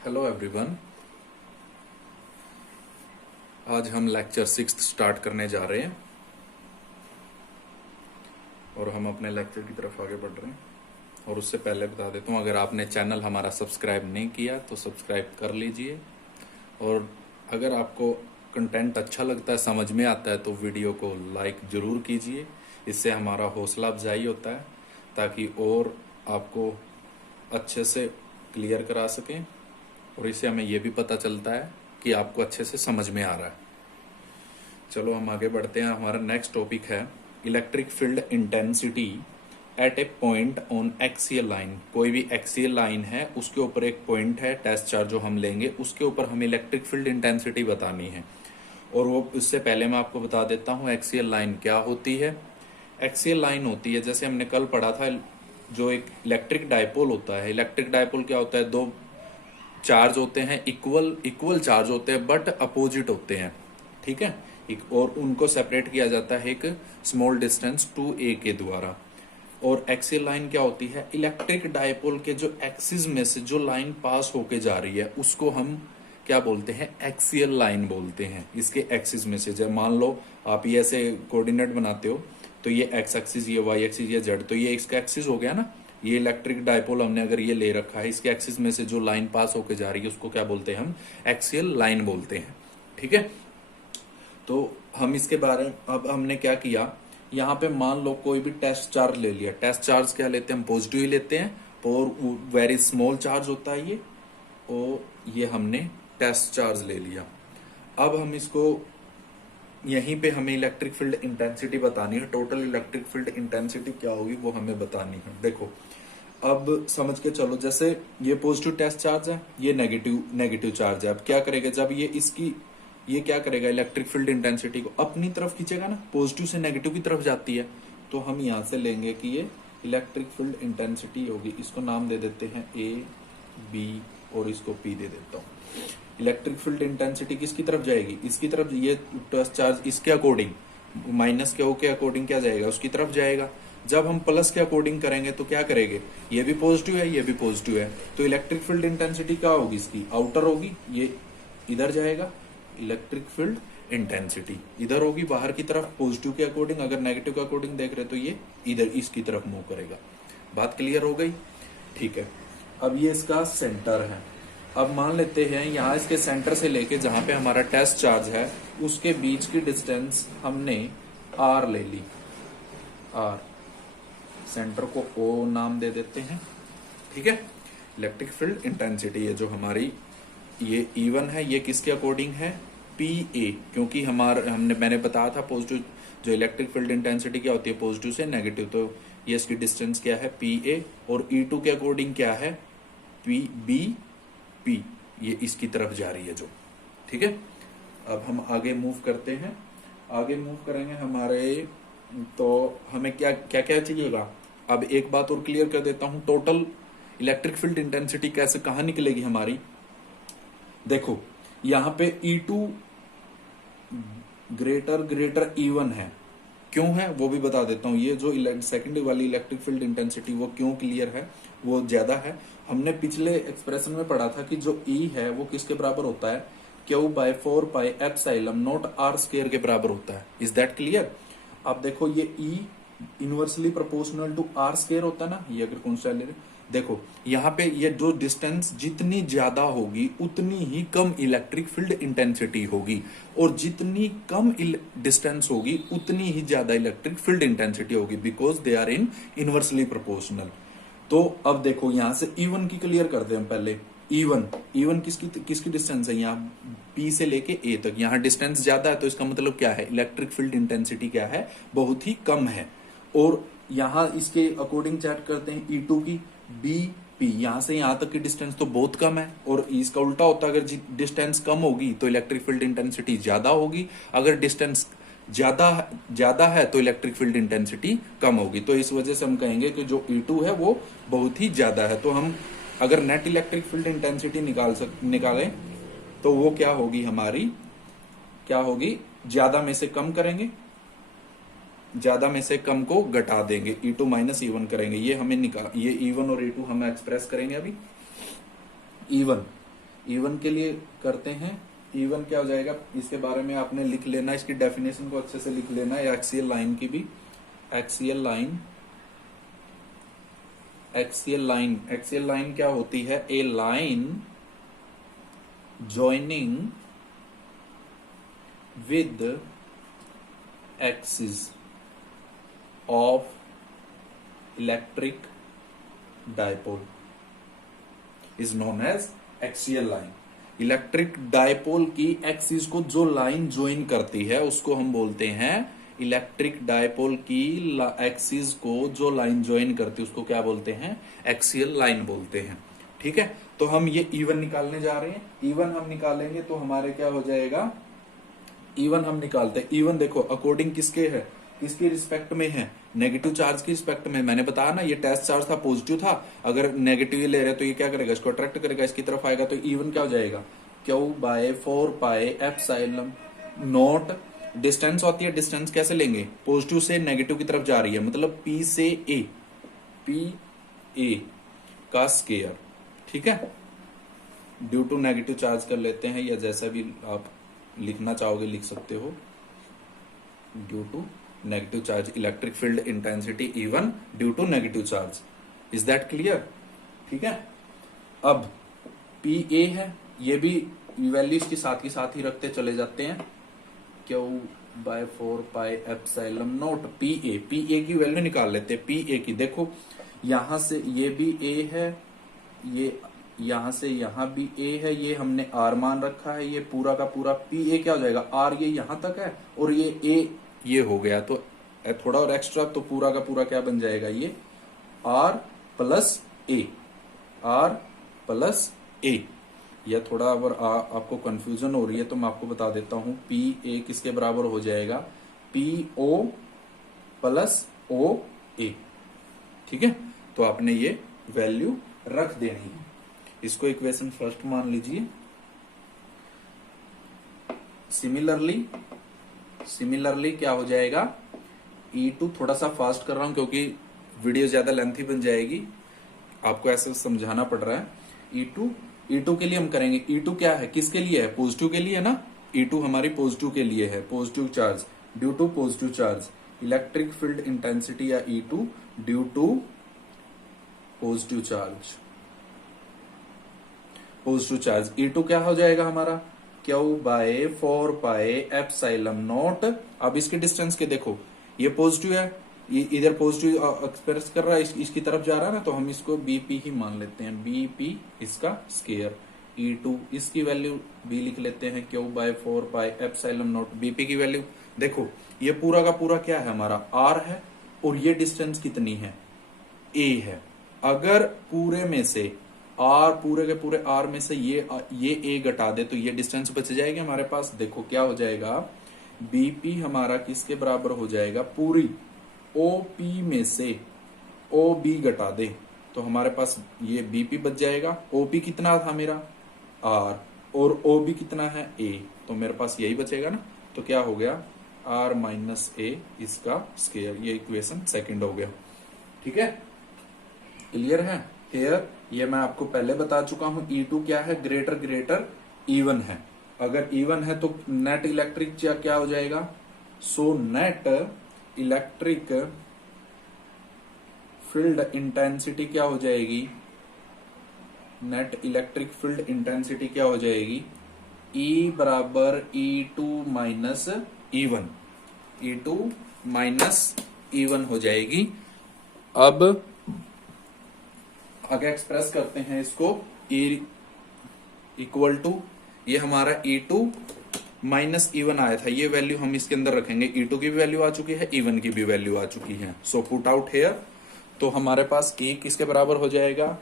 Hello everyone. आज हम lecture 6 start करने जा रहे हैं और हम अपने लेक्चर की तरफ आगे बढ़ रहे हैं। और उससे पहले बता देता हूँ, अगर आपने चैनल हमारा सब्सक्राइब नहीं किया तो सब्सक्राइब कर लीजिए। और अगर आपको कंटेंट अच्छा लगता है, समझ में आता है, तो वीडियो को लाइक ज़रूर कीजिए। इससे हमारा हौसला अफजाई होता है ताकि और आपको अच्छे से क्लियर करा सकें, और इससे हमें यह भी पता चलता है कि आपको अच्छे से समझ में आ रहा है। चलो हम आगे बढ़ते हैं। हमारा नेक्स्ट टॉपिक है electric field intensity at A point on axial line. कोई भी एक्सियल लाइन है, उसके ऊपर एक पॉइंट है, टेस्ट चार्ज जो हम लेंगे, उसके ऊपर हमें इलेक्ट्रिक फील्ड इंटेंसिटी बतानी है। और वो उससे पहले मैं आपको बता देता हूँ एक्सियल लाइन क्या होती है। एक्सियल लाइन होती है, जैसे हमने कल पढ़ा था, जो एक इलेक्ट्रिक डायपोल होता है। इलेक्ट्रिक डायपोल क्या होता है? दो चार्ज होते हैं, इक्वल इक्वल चार्ज होते हैं बट अपोजिट होते हैं, ठीक है। और उनको सेपरेट किया जाता है एक स्मॉल डिस्टेंस 2a के द्वारा। और एक्सियल लाइन क्या होती है? इलेक्ट्रिक डायपोल के जो एक्सिस में से जो लाइन पास होके जा रही है उसको हम क्या बोलते हैं? एक्सियल लाइन बोलते हैं। इसके एक्सिस में से, जब मान लो आप ये ऐसे कोऑर्डिनेट बनाते हो, तो ये एक्स एक्सिस, ये वाई एक्सिस, ये जेड, तो ये इसका एक्सिस हो गया ना। ये इलेक्ट्रिक डायपोल हमने अगर ये ले रखा है, इसके एक्सिस में से जो लाइन पास होके जा रही है उसको क्या बोलते हैं? हम एक्सियल लाइन बोलते हैं, ठीक है। तो हम इसके बारे में अब हमने क्या किया, यहाँ पे मान लो कोई भी टेस्ट चार्ज ले लिया। टेस्ट चार्ज क्या लेते हैं? हम पॉजिटिव ही लेते हैं, और वेरी स्मॉल चार्ज होता है ये, और ये हमने टेस्ट चार्ज ले लिया। अब हम इसको यहीं पे हमें इलेक्ट्रिक फील्ड इंटेंसिटी बतानी है। टोटल इलेक्ट्रिक फील्ड इंटेंसिटी क्या होगी वो हमें बतानी है। देखो अब समझ के चलो, जैसे ये पॉजिटिव टेस्ट चार्ज है, ये नेगेटिव नेगेटिव चार्ज है। अब क्या करेगा, जब ये क्या करेगा, इलेक्ट्रिक फील्ड इंटेंसिटी को अपनी तरफ खींचेगा ना, पॉजिटिव से नेगेटिव की तरफ जाती है। तो हम यहां से लेंगे कि ये इलेक्ट्रिक फील्ड इंटेंसिटी होगी। इसको नाम दे देते हैं ए, बी, और इसको पी दे देता हूँ। इलेक्ट्रिक फील्ड इंटेंसिटी किसकी तरफ जाएगी? इसकी तरफ। ये टेस्ट चार्ज इसके अकॉर्डिंग, माइनस के ओ के अकॉर्डिंग क्या जाएगा? उसकी तरफ जाएगा। जब हम प्लस के अकॉर्डिंग करेंगे तो क्या करेंगे? ये भी पॉजिटिव है, ये भी पॉजिटिव है, तो इलेक्ट्रिक फील्ड इंटेंसिटी क्या होगी? इसकी आउटर होगी, ये इधर जाएगा। इलेक्ट्रिक फील्ड इंटेंसिटी इधर होगी, बाहर की तरफ, पॉजिटिव के अकॉर्डिंग। अगर नेगेटिव के अकॉर्डिंग देख रहे तो ये इधर इसकी तरफ मूव करेगा। बात क्लियर हो गई? ठीक है। अब ये इसका सेंटर है। अब मान लेते हैं यहाँ इसके सेंटर से लेके जहां पे हमारा टेस्ट चार्ज है उसके बीच की डिस्टेंस हमने r ले ली। r, सेंटर को o नाम दे देते हैं, ठीक है। इलेक्ट्रिक फील्ड इंटेंसिटी है जो हमारी, ये E1 है, ये किसके अकॉर्डिंग है? PA, क्योंकि मैंने बताया था पॉजिटिव, जो इलेक्ट्रिक फील्ड इंटेंसिटी क्या होती है? पॉजिटिव से नेगेटिव। तो ये इसकी डिस्टेंस क्या है? PA। और E2 के अकॉर्डिंग क्या है? P, ये इसकी तरफ जा रही है जो, ठीक है। अब हम आगे मूव करते हैं। आगे मूव करेंगे हमारे, तो हमें क्या क्या क्या चाहिएगा? अब एक बात और क्लियर कर देता हूं, टोटल इलेक्ट्रिक फील्ड इंटेंसिटी कैसे कहां निकलेगी हमारी? देखो यहां पे E2 ग्रेटर E1 है। क्यों है वो भी बता देता हूं। ये जो सेकेंडरी वाली इलेक्ट्रिक फील्ड इंटेंसिटी वो क्यों क्लियर है, वो ज्यादा है। हमने पिछले एक्सप्रेशन में पढ़ा था कि जो E है वो किसके बराबर होता है? Q/4πε0r² के बराबर होता है। Is that clear? अब देखो ये E inversely proportional to r² होता है ना, ये अगर कॉन्स्टेंट ले रहे, देखो यहाँ पे ये जो डिस्टेंस जितनी ज्यादा होगी उतनी ही कम इलेक्ट्रिक फील्ड इंटेंसिटी होगी, और जितनी कम डिस्टेंस होगी उतनी ही ज्यादा इलेक्ट्रिक फील्ड इंटेंसिटी होगी, because they are in inversely proportional. तो अब देखो यहां से E1 की क्लियर करते हैं पहले। E1 किसकी डिस्टेंस है? यहाँ P से लेके A तक, यहाँ डिस्टेंस ज्यादा है, तो इसका मतलब क्या है? इलेक्ट्रिक फील्ड इंटेंसिटी क्या है? बहुत ही कम है। और यहाँ इसके अकॉर्डिंग चेक करते हैं E2 की, BP, यहां से यहां तक की डिस्टेंस तो बहुत कम है, और इसका उल्टा होता है, अगर डिस्टेंस कम होगी तो इलेक्ट्रिक फील्ड इंटेंसिटी ज्यादा होगी, अगर डिस्टेंस ज्यादा है तो इलेक्ट्रिक फील्ड इंटेंसिटी कम होगी। तो इस वजह से हम कहेंगे कि जो E2 है वो बहुत ही ज्यादा है। तो हम अगर नेट इलेक्ट्रिक फील्ड इंटेंसिटी निकालें तो वो क्या होगी हमारी? क्या होगी? ज्यादा में से कम करेंगे, ज्यादा में से कम को घटा देंगे, E2 माइनस E1 करेंगे। ये हमें ये E1 और E2 हम एक्सप्रेस करेंगे अभी। E1 E1 के लिए करते हैं। E1 क्या हो जाएगा, इसके बारे में आपने लिख लेना, इसकी डेफिनेशन को अच्छे से लिख लेना है, एक्सियल लाइन की भी। Axial line, axial line, axial line क्या होती है, a line joining with axis of electric dipole is known as axial line. Electric dipole की एक्सिस को जो लाइन ज्वाइन करती है उसको हम बोलते हैं, इलेक्ट्रिक डायपोल की एक्सिस को जो लाइन ज्वाइन करती है उसको क्या बोलते हैं, एक्सियल लाइन बोलते हैं। ठीक है, तो हम ये E1 निकालने जा रहे हैं। E1 हम निकालेंगे तो हमारे क्या हो जाएगा, E1 हम निकालते हैं। E1 देखो अकॉर्डिंग किसके है, किसके रिस्पेक्ट में है, नेगेटिव चार्ज की रिस्पेक्ट में। मैंने बताया ना ये टेस्ट चार्ज था, पॉजिटिव था, अगर नेगेटिव ले रहे तो ये क्या करेगा, इसको अट्रैक्ट करेगा, इसकी तरफ आएगा, तो E1 क्या हो जाएगा, Q/4πε नॉट। डिस्टेंस होती है, डिस्टेंस कैसे लेंगे, पॉजिटिव से नेगेटिव की तरफ जा रही है, मतलब P से A, PA का स्केयर। ठीक है, ड्यू टू नेगेटिव चार्ज कर लेते हैं, या जैसा भी आप लिखना चाहोगे लिख सकते हो, due to negative charge, electric field intensity E1 due to negative charge. Is that clear? ठीक है, अब PA है, ये भी वैल्यू इसके साथ ही रखते चले जाते हैं, Q/4πε0 PA की वैल्यू निकाल लेते हैं। PA की देखो, यहां से ये भी A है, ये यहां से यहां भी A है, ये हमने R मान रखा है, ये पूरा का पूरा PA क्या हो जाएगा, R ये यहां तक है और ये A ये हो गया, तो थोड़ा और एक्स्ट्रा, तो पूरा का पूरा क्या बन जाएगा, ये R plus A, R plus A। यह थोड़ा अगर आपको कंफ्यूजन हो रही है तो मैं आपको बता देता हूं, PA किसके बराबर हो जाएगा, PO प्लस OA। ठीक है, तो आपने ये वैल्यू रख देनी है, इसको इक्वेशन फर्स्ट मान लीजिए। सिमिलरली क्या हो जाएगा, E2, थोड़ा सा फास्ट कर रहा हूं क्योंकि वीडियो ज्यादा लेंथी बन जाएगी, आपको ऐसे समझाना पड़ रहा है। E2 के लिए हम करेंगे, E2 क्या है, किसके लिए है, पॉजिटिव के लिए है ना, E2 हमारी पॉजिटिव के लिए है, positive charge, due to positive charge, electric field intensity या E2 due to positive charge, positive charge. E2 क्या हो जाएगा हमारा, Q/4πε0। अब इसके डिस्टेंस के देखो, ये पॉजिटिव है, ये इधर पॉजिटिव एक्सप्रेस कर रहा है, इसकी तरफ जा रहा है ना, तो हम इसको BP ही मान लेते हैं, BP इसका स्केयर। E2 इसकी वैल्यू B लिख लेते हैं, Q/4πε0 BP की वैल्यू। देखो ये पूरा का पूरा क्या है हमारा, R है, और ये डिस्टेंस कितनी है, A है। अगर पूरे में से R, पूरे के पूरे R में से ये A घटा दे तो ये डिस्टेंस बच जाएगी हमारे पास। देखो क्या हो जाएगा, BP हमारा किसके बराबर हो जाएगा, पूरी OP में से OB घटा दे तो हमारे पास ये BP बच जाएगा। OP कितना था मेरा, R, और OB कितना है, A, तो मेरे पास यही बचेगा ना, तो क्या हो गया, R माइनस A इसका स्केयर। ये इक्वेशन सेकंड हो गया। ठीक है, क्लियर है हेयर? ये मैं आपको पहले बता चुका हूं, E2 क्या है, ग्रेटर E1 है। अगर E1 है तो नेट इलेक्ट्रिक क्या हो जाएगा, so net electric field intensity क्या हो जाएगी, नेट इलेक्ट्रिक फील्ड इंटेंसिटी क्या हो जाएगी, E बराबर E2 minus E1, E2 minus E1 हो जाएगी। अब आगे एक्सप्रेस करते हैं इसको, E इक्वल टू, ये हमारा E2 माइनस E1 आया था, ये वैल्यू हम इसके अंदर रखेंगे। E2 की भी वैल्यू आ चुकी है, E1 की भी वैल्यू आ चुकी है, सो पुट आउट हेयर। तो हमारे पास E किसके बराबर हो जाएगा,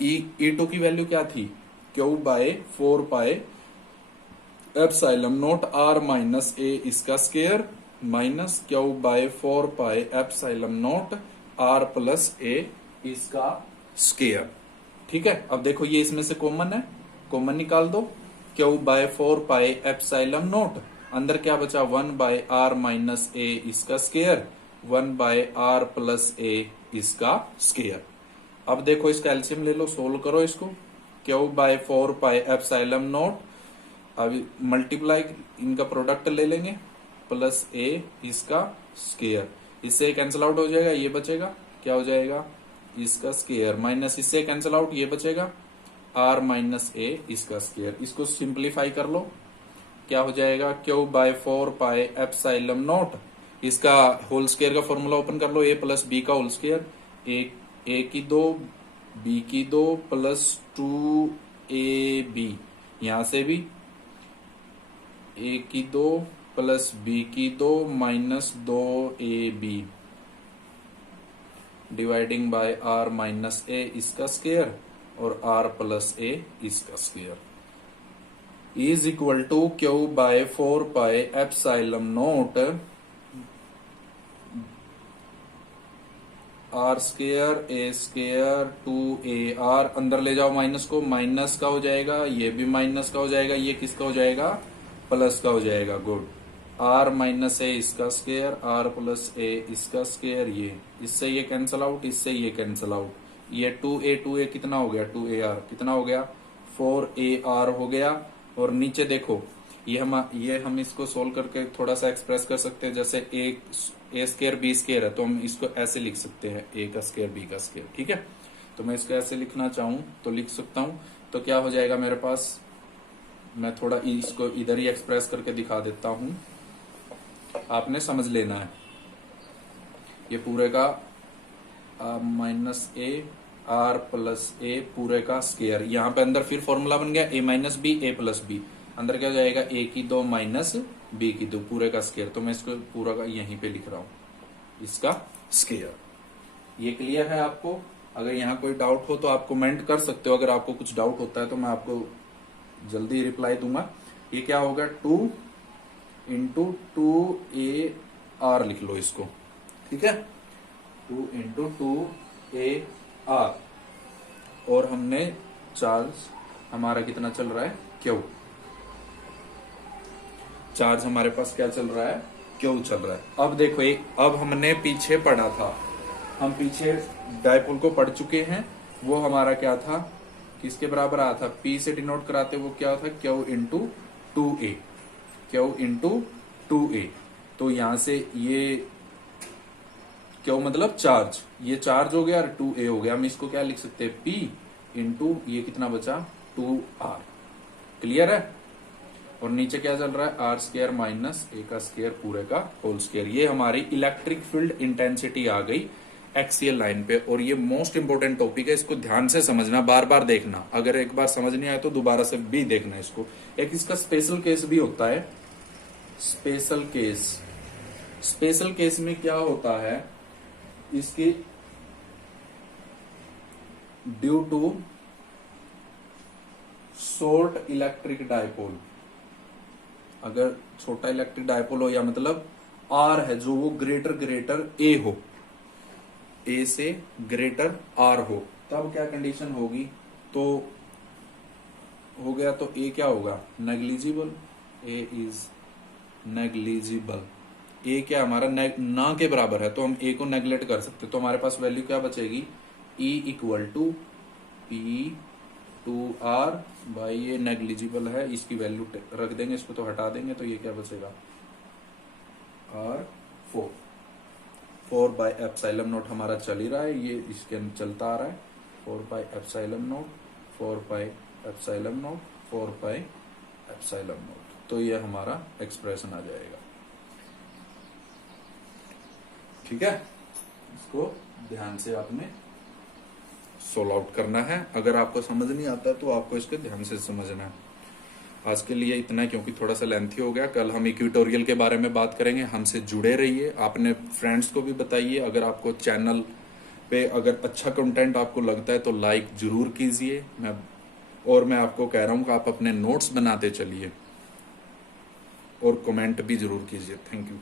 E2 की वैल्यू क्या थी, Q/4πε0 R माइनस A इसका square minus Q/4πε0 R plus A इसका स्केयर। ठीक है, अब देखो ये इसमें से कॉमन है, कॉमन निकाल दो, Q/4πε0 अंदर क्या बचा, 1/R माइनस A इसका स्केयर, 1/R प्लस A इसका स्केयर। अब देखो इसका एलसीएम ले लो, सोल्व करो इसको, q by 4 pi epsilon naught, अब मल्टीप्लाई इनका प्रोडक्ट ले लेंगे, प्लस ए इसका स्केयर, इससे कैंसिल आउट हो जाएगा, ये बचेगा क्या हो जाएगा इसका स्केयर, माइनस इससे कैंसिल आउट, ये बचेगा आर माइनस ए इसका स्केयर। इसको सिंप्लीफाई कर लो, क्या हो जाएगा q by 4 pi epsilon naught, इसका होल स्केयर का फॉर्मूला ओपन कर लो, ए प्लस बी का होल स्केयर, ए की 2 बी की 2 प्लस 2 ए बी, यहां से भी ए की 2 प्लस बी की 2 minus 2 A B dividing by R minus A इसका स्केयर और आर प्लस ए इसका square is equal to Q by 4 pi epsilon not R square A square 2 R, अंदर ले जाओ माइनस को, माइनस का हो जाएगा, ये भी माइनस का हो जाएगा, ये किसका हो जाएगा प्लस का हो जाएगा, गुड, आर माइनस ए इसका स्केयर, आर प्लस ए इसका स्केयर, ये इससे ये कैंसल आउट, इससे ये कैंसल आउट, ये 2a कितना हो गया 2ar कितना हो गया 4ar हो गया। और नीचे देखो ये हम इसको सोल्व करके थोड़ा सा एक्सप्रेस कर सकते हैं, जैसे ए स्केयर बी स्केयर है तो हम इसको ऐसे लिख सकते हैं, ए का स्केयर बी का स्केयर, ठीक है। तो मैं इसको ऐसे लिखना चाहूं तो लिख सकता हूं, तो क्या हो जाएगा मेरे पास, मैं थोड़ा इसको इधर ही एक्सप्रेस करके दिखा देता हूं, आपने समझ लेना है। ये पूरे का माइनस ए आर प्लस ए पूरे का स्केयर, यहाँ पे अंदर फिर फॉर्मूला बन गया ए माइनस बी ए प्लस बी, अंदर क्या हो जाएगा ए की 2 माइनस बी की 2 पूरे का स्केयर, तो मैं इसको पूरा का यहीं पे लिख रहा हूं इसका स्केयर। ये क्लियर है आपको? अगर यहाँ कोई डाउट हो तो आप कमेंट कर सकते हो, अगर आपको कुछ डाउट होता है तो मैं आपको जल्दी रिप्लाई दूंगा। ये क्या होगा 2 इंटू 2ar लिख लो इसको, ठीक है, 2 इंटू 2ar, और हमने चार्ज हमारा कितना चल रहा है क्यू, चार्ज हमारे पास क्या चल रहा है क्यू चल रहा है। अब देखो अब हमने पीछे पढ़ा था, हम पीछे डायपोल को पढ़ चुके हैं, वो हमारा क्या था किसके बराबर आया था, P से डिनोट कराते वो क्या था Q into 2a, Q into 2a, तो यहां से ये क्यू मतलब चार्ज, ये चार्ज हो गया और 2a हो गया, हम इसको क्या लिख सकते हैं P इंटू ये कितना बचा 2r, क्लियर है। और नीचे क्या चल रहा है आर स्केयर माइनस ए का स्केयर पूरे का होल स्केयर, ये हमारी इलेक्ट्रिक फील्ड इंटेंसिटी आ गई एक्सियल लाइन पे। और ये मोस्ट इंपोर्टेंट टॉपिक है, इसको ध्यान से समझना, बार बार देखना, अगर एक बार समझ नहीं आए तो दोबारा से भी देखना इसको। एक इसका स्पेशल केस भी होता है, स्पेशल केस, स्पेशल केस में क्या होता है, इसकी due to short electric dipole, अगर छोटा इलेक्ट्रिक डायपोल हो या मतलब आर है जो वो ग्रेटर ए हो, ए से ग्रेटर आर हो, तब क्या कंडीशन होगी, तो हो गया तो ए क्या होगा नेग्लिजिबल, ए इज नेग्लिजिबल, ए क्या हमारा ना के बराबर है तो हम ए को नेग्लेक्ट कर सकते, तो हमारे पास वैल्यू क्या बचेगी E equal to P 2r by ये नेग्लिजिबल है, इसकी वैल्यू रख देंगे, इसको तो हटा देंगे, तो ये क्या बचेगा r 4 बाई एप्सिलॉन नॉट हमारा चल ही रहा है, ये इसके चलता आ रहा है 4 by epsilon not 4 by epsilon not 4 by epsilon not, तो ये हमारा एक्सप्रेशन आ जाएगा, ठीक है। इसको ध्यान से आपने सोल्व आउट करना है, अगर आपको समझ नहीं आता तो आपको इसको ध्यान से समझना है। आज के लिए इतना है क्योंकि थोड़ा सा लेंथी हो गया, कल हम इक्वेटोरियल के बारे में बात करेंगे। हमसे जुड़े रहिए, आपने फ्रेंड्स को भी बताइए, अगर आपको चैनल पे अगर अच्छा कंटेंट आपको लगता है तो लाइक जरूर कीजिए। मैं आपको कह रहा हूँ कि आप अपने नोट्स बनाते चलिए और कमेंट भी जरूर कीजिए। Thank you.